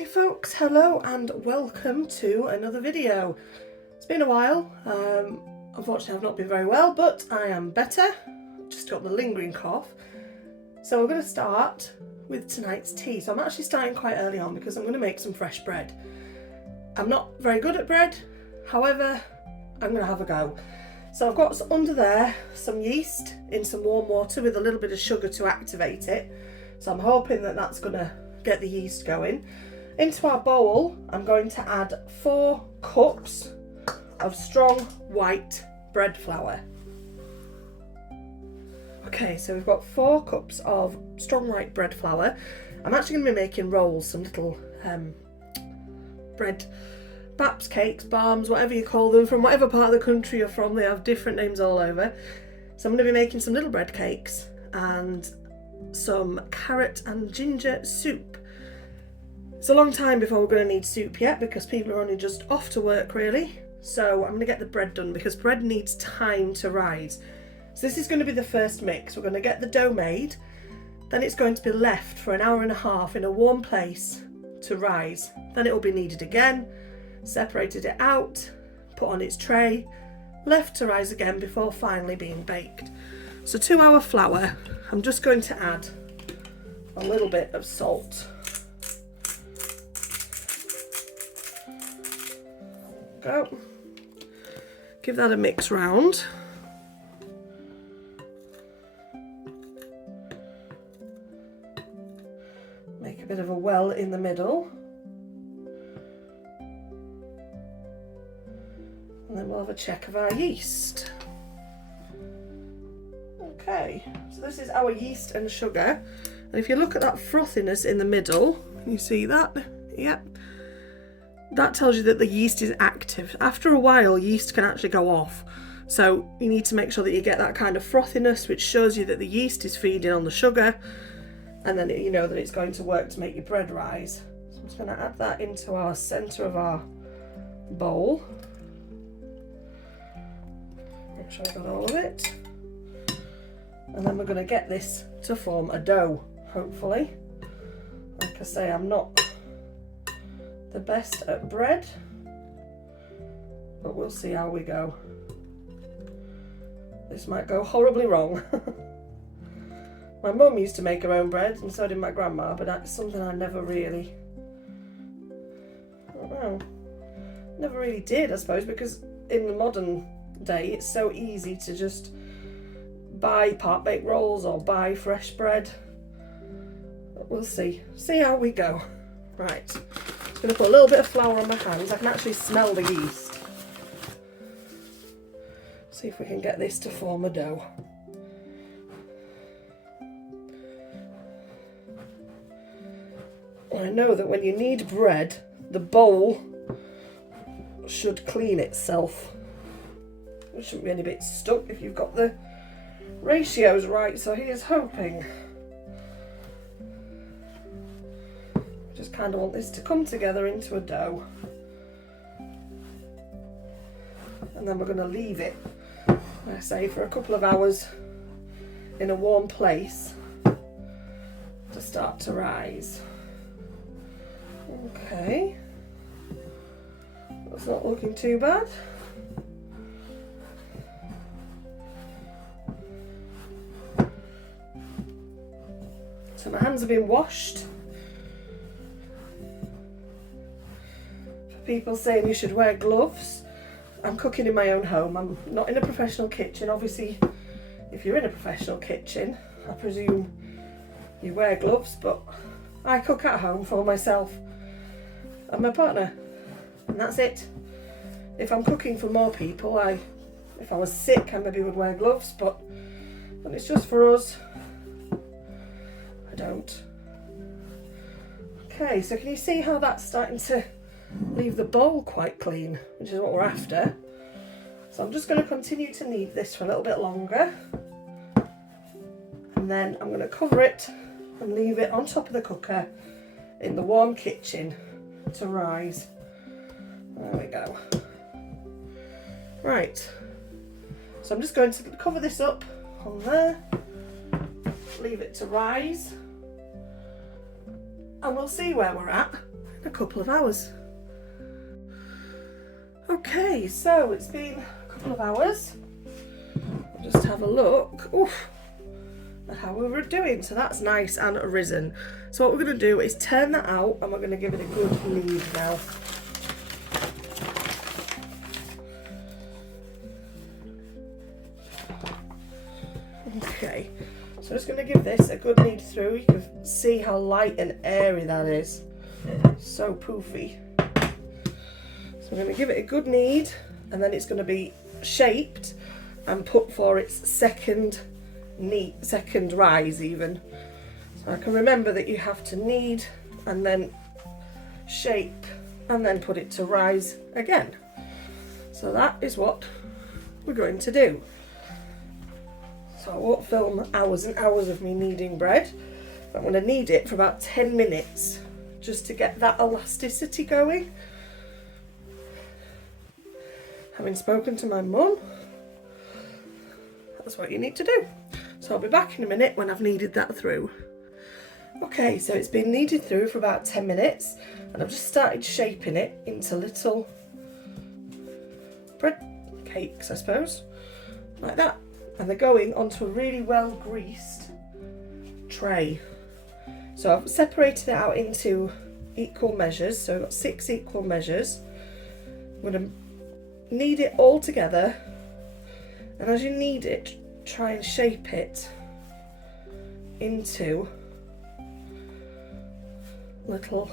Okay folks, hello and welcome to another video. It's been a while, unfortunately I've not been very well, but I am better, just got the lingering cough. So we're going to start with tonight's tea. So I'm actually starting quite early on because I'm going to make some fresh bread. I'm not very good at bread, however I'm going to have a go. So I've got under there some yeast in some warm water with a little bit of sugar to activate it. So I'm hoping that that's going to get the yeast going. Into our bowl, I'm going to add 4 cups of strong white bread flour. Okay, so we've got 4 cups of strong white bread flour. I'm actually going to be making rolls, some little bread, baps, cakes, barms, whatever you call them, from whatever part of the country you're from. They have different names all over. So I'm going to be making some little bread cakes and some carrot and ginger soup. It's a long time before we're going to need soup yet because people are only just off to work really. So I'm going to get the bread done because bread needs time to rise. So this is going to be the first mix. We're going to get the dough made, then it's going to be left for an hour and a half in a warm place to rise. Then it will be kneaded again, separated it out, put on its tray, left to rise again before finally being baked. So to our flour, I'm just going to add a little bit of salt. Go. Give that a mix round. Make a bit of a well in the middle. And then we'll have a check of our yeast. Okay, so this is our yeast and sugar. And if you look at that frothiness in the middle, can you see that? Yep. That tells you that the yeast is active. After a while, yeast can actually go off. So you need to make sure that you get that kind of frothiness, which shows you that the yeast is feeding on the sugar. And then you know that it's going to work to make your bread rise. So I'm just going to add that into our centre of our bowl. Make sure I got all of it. And then we're going to get this to form a dough, hopefully. Like I say, I'm not the best at bread, but we'll see how we go. This might go horribly wrong. My mum used to make her own bread, and so did my grandma, but that's something I never really, I don't know, never really did, I suppose, because in the modern day it's so easy to just buy part-baked rolls or buy fresh bread. But we'll see how we go. Right. I'm going to put a little bit of flour on my hands. I can actually smell the yeast. See if we can get this to form a dough. And I know that when you knead bread, the bowl should clean itself. There shouldn't be any bits stuck if you've got the ratios right, so here's hoping. Just kind of want this to come together into a dough, and then we're going to leave it, like I say, for a couple of hours in a warm place to start to rise. Okay, that's not looking too bad. So my hands have been washed. People saying you should wear gloves. I'm cooking in my own home. I'm not in a professional kitchen. Obviously, if you're in a professional kitchen, I presume you wear gloves, but I cook at home for myself and my partner, and that's it. If I'm cooking for more people, if I was sick, I maybe would wear gloves, but when it's just for us, I don't. Okay, so can you see how that's starting to leave the bowl quite clean, which is what we're after. So I'm just going to continue to knead this for a little bit longer, and then I'm going to cover it and leave it on top of the cooker in the warm kitchen to rise. There we go. Right, so I'm just going to cover this up on there, leave it to rise, and we'll see where we're at in a couple of hours. Okay, so it's been a couple of hours. I'll just have a look at how we were doing. So that's nice and risen. So what we're going to do is turn that out and we're going to give it a good knead now. Okay, so I'm just going to give this a good knead through. You can see how light and airy that is. So poofy. So we're going to give it a good knead, and then it's going to be shaped and put for its second rise even. So I can remember that you have to knead and then shape and then put it to rise again. So that is what we're going to do. So I won't film hours and hours of me kneading bread, but I'm going to knead it for about 10 minutes just to get that elasticity going. Having spoken to my mum, that's what you need to do. So I'll be back in a minute when I've kneaded that through. Okay, so it's been kneaded through for about 10 minutes and I've just started shaping it into little bread cakes, I suppose, like that. And they're going onto a really well greased tray. So I've separated it out into equal measures. So I've got 6 equal measures. I'm going to knead it all together. And as you knead it, try and shape it into little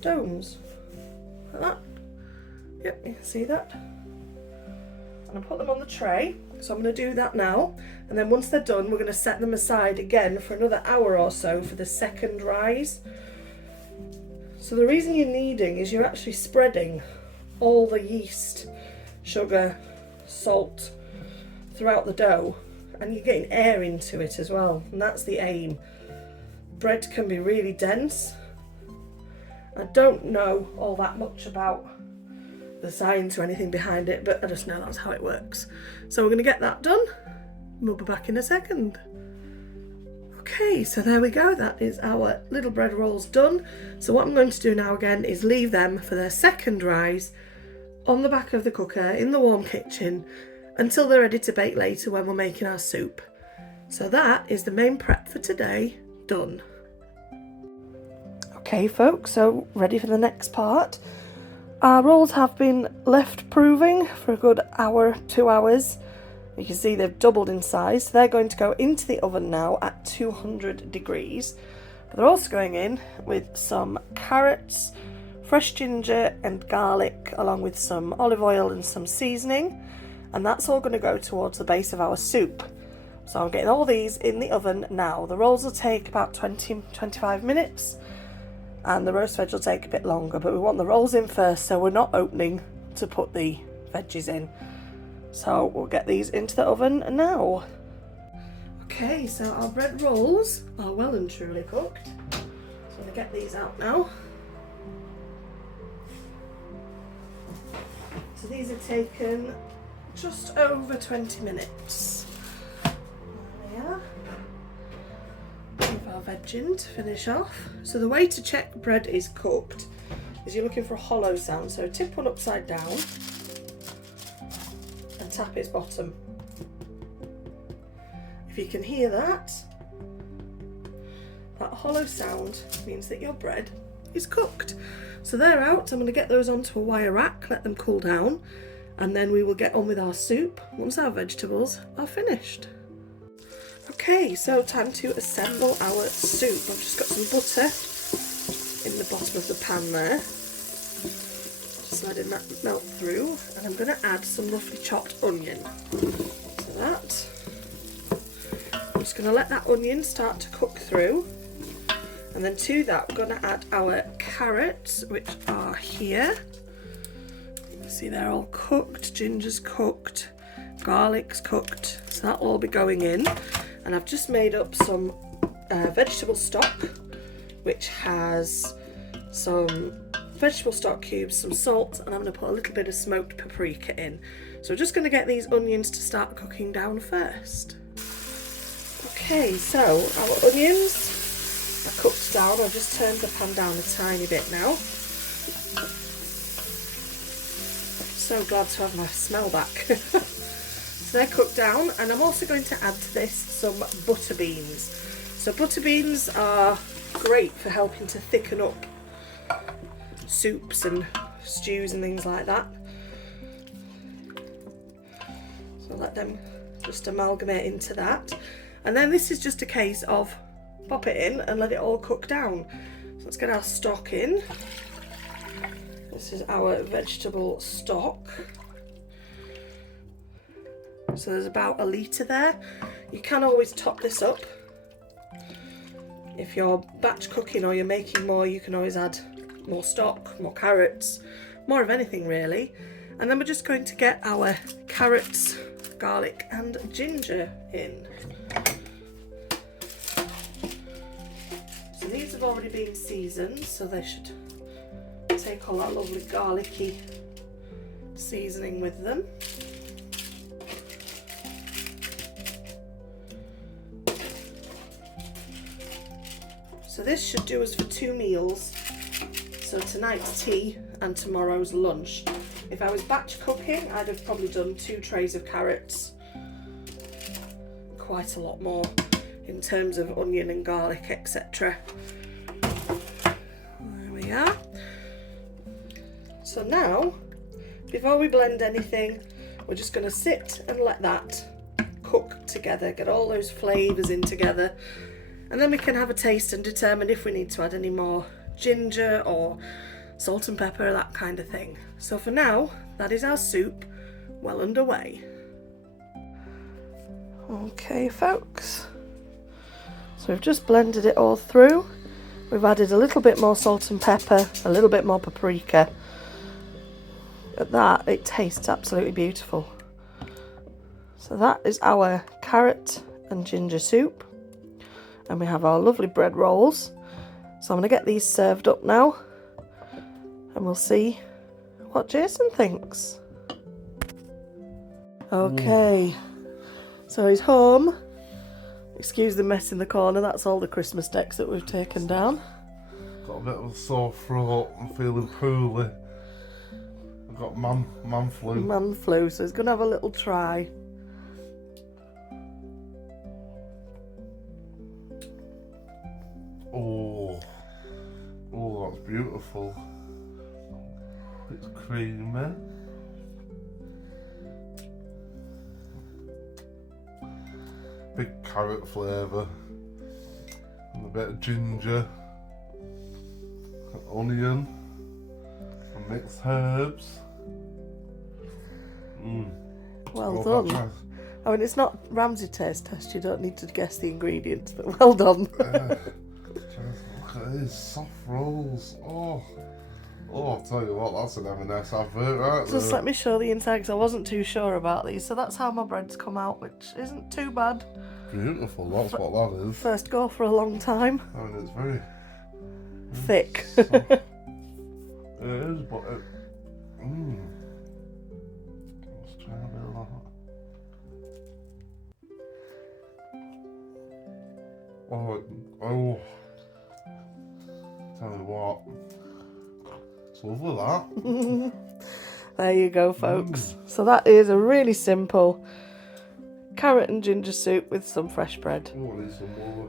domes. Like that. Yep, you can see that. And I put them on the tray. So I'm going to do that now, and then once they're done we're going to set them aside again for another hour or so for the second rise. So the reason you're kneading is you're actually spreading all the yeast, sugar, salt throughout the dough, and you're getting air into it as well, and that's the aim. Bread can be really dense. I don't know all that much about the science or anything behind it, but I just know that's how it works. So we're going to get that done and we'll be back in a second. Okay, so there we go, that is our little bread rolls done. So what I'm going to do now again is leave them for their second rise on the back of the cooker in the warm kitchen until they're ready to bake later when we're making our soup. So that is the main prep for today done. Okay folks, so ready for the next part. Our rolls have been left proving for a good hour, 2 hours. You can see they've doubled in size. So they're going to go into the oven now at 200 degrees. But they're also going in with some carrots, fresh ginger and garlic, along with some olive oil and some seasoning. And that's all going to go towards the base of our soup. So I'm getting all these in the oven now. The rolls will take about 20-25 minutes. And the roast veg will take a bit longer, but we want the rolls in first so we're not opening to put the veggies in. So we'll get these into the oven now. Okay, so our bread rolls are well and truly cooked. So I'm going to get these out now. So these have taken just over 20 minutes. There we are. Leave our veg in to finish off. So the way to check bread is cooked is you're looking for a hollow sound. So tip one upside down and tap its bottom. If you can hear that, that hollow sound means that your bread is cooked. So they're out. I'm going to get those onto a wire rack, let them cool down, and then we will get on with our soup once our vegetables are finished. Okay, so time to assemble our soup. I've just got some butter in the bottom of the pan there. Just letting that melt through, and I'm going to add some roughly chopped onion to that. I'm just going to let that onion start to cook through, and then to that we're going to add our carrots, which are here. You can see they're all cooked, ginger's cooked, garlic's cooked, so that'll all be going in. And I've just made up some vegetable stock, which has some vegetable stock cubes, some salt, and I'm going to put a little bit of smoked paprika in. So we're just going to get these onions to start cooking down first. Okay, so our onions are cooked down. I've just turned the pan down a tiny bit now. So glad to have my smell back. So they're cooked down, and I'm also going to add to this some butter beans. So butter beans are great for helping to thicken up soups and stews and things like that. So let them just amalgamate into that. And then this is just a case of pop it in and let it all cook down. So let's get our stock in. This is our vegetable stock. So there's about a litre there. You can always top this up. If you're batch cooking or you're making more, you can always add more stock, more carrots, more of anything really. And then we're just going to get our carrots, garlic and ginger in. So these have already been seasoned, so they should take all that lovely garlicky seasoning with them. So this should do us for 2 meals. So tonight's tea and tomorrow's lunch. If I was batch cooking, I'd have probably done 2 trays of carrots. Quite a lot more in terms of onion and garlic, etc. There we are. So now, before we blend anything, we're just going to sit and let that cook together, get all those flavours in together, and then we can have a taste and determine if we need to add any more ginger or salt and pepper, that kind of thing. So for now, that is our soup well underway. Okay folks, so we've just blended it all through. We've added a little bit more salt and pepper, a little bit more paprika. At that, it tastes absolutely beautiful. So that is our carrot and ginger soup. And we have our lovely bread rolls. So I'm going to get these served up now. And we'll see what Jason thinks. Okay. So he's home. Excuse the mess in the corner. That's all the Christmas decks that we've taken down. Got a bit of a sore throat. I'm feeling poorly. I've got man flu. Man flu, so he's going to have a little try. Oh, that's beautiful. It's creamy. Big carrot flavour. And a bit of ginger. Onion. And mixed herbs. Well done. I mean, it's not Ramsay taste test, you don't need to guess the ingredients, but well done. Look at these soft rolls. Oh, I'll tell you what, that's an M&S advert right there. Just let me show the inside, because I wasn't too sure about these. So that's how my bread's come out, which isn't too bad. Beautiful, that's what that is. First go for a long time. I mean, it's very thick. It is, but it... Let's try a bit of that. Oh, tell you what, it's lovely that. There you go folks. So that is a really simple carrot and ginger soup with some fresh bread. Oh, I need some more.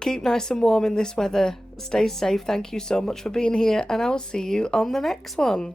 Keep nice and warm in this weather. Stay safe. Thank you so much for being here, and I will see you on the next one.